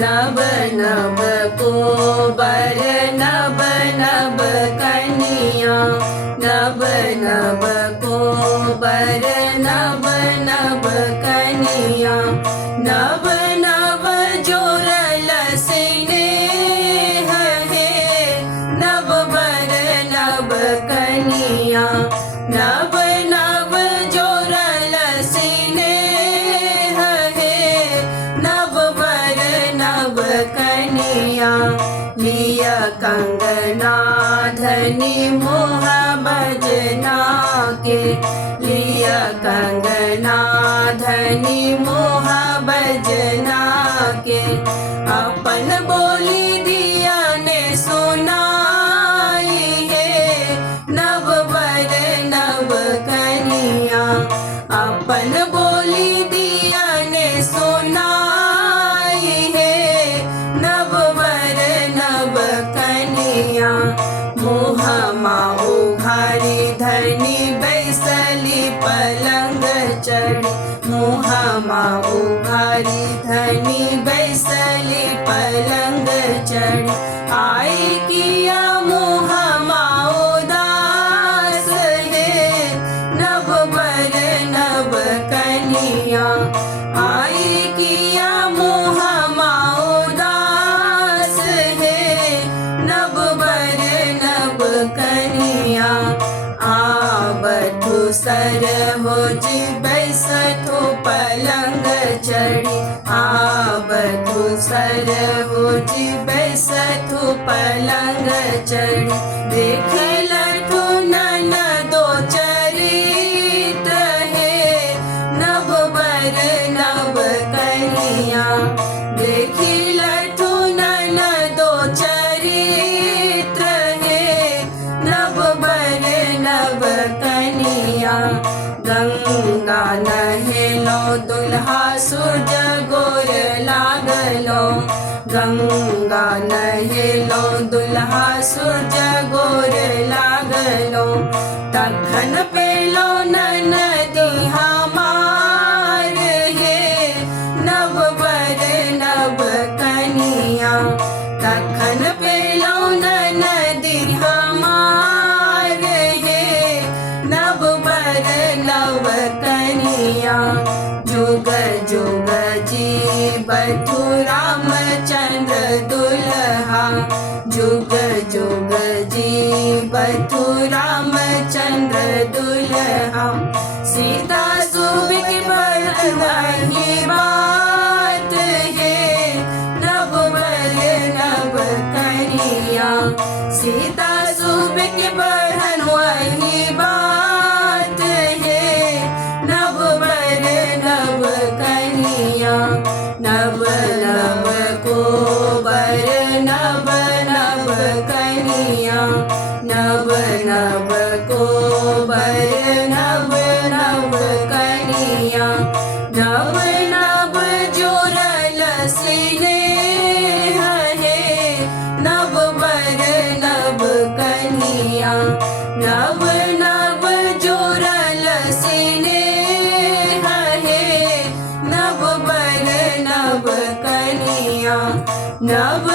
नव नव कोबर नव नव कनिया, नव नव कोबर नव नव कनिया, नव नव जोरल स्नेह है, नव बर नव कनिया, नव नव जोरल स्नेह है, नव बर नव कनिया, लिया कंगना धनी मोह बजना के, लिया कंगना धनी मोह बजना के, अपन बोली दिया ने सुनाई है, नव बर नव कनिया, अपन बोली दिया ने सुनाई है, नव बर नव कनिया, मोह माऊ घारी धनी बैसली पलंग चढ़ी, मोह माऊ घारी धनी बैसली पलंग चढ़ी, आई किया मोह माऊ दास है, नव बर नव कनिया, आई किया मोह माऊ दास है, नव बर नव कनिया, आवधु सर हो जी बैसठो पलंग चढ़ी, आवधु सर हो जी बैसठो पलंग चढ़ी, देख लठु नन दो चरित है, नव बर नव कनिया, देखी लठु नन दो चरित्र है, नव बर नव कनिया, गंगा नहेलो दुल्हा सूरज गोर लागलो, गंगा नहेलो दुल्हा सूरज गोर लागलो, तखन पेलो ननदी हमार है, नव बर नव कनिया, तखन पेलो ननदी हमार है, नव बर नव कनिया, जुग जुग जीवथु रामचंद्र दुल्हा, जुग जुग जीवथु रामचंद्र दुल्हा, सीता सुबिक बढ़ही बात है, नव बर नव कनिया, सीता सुबिक बढ़न वही बात है, नव बर नव कनिया, नव नव कोबर नव नव कनिया, नव नव कोबर नव नव कनिया, नव नव जोरल स्नेह है, नव बर नव कनिया, नव नव जोरल स्नेह है, नव बर नव कनिया, नव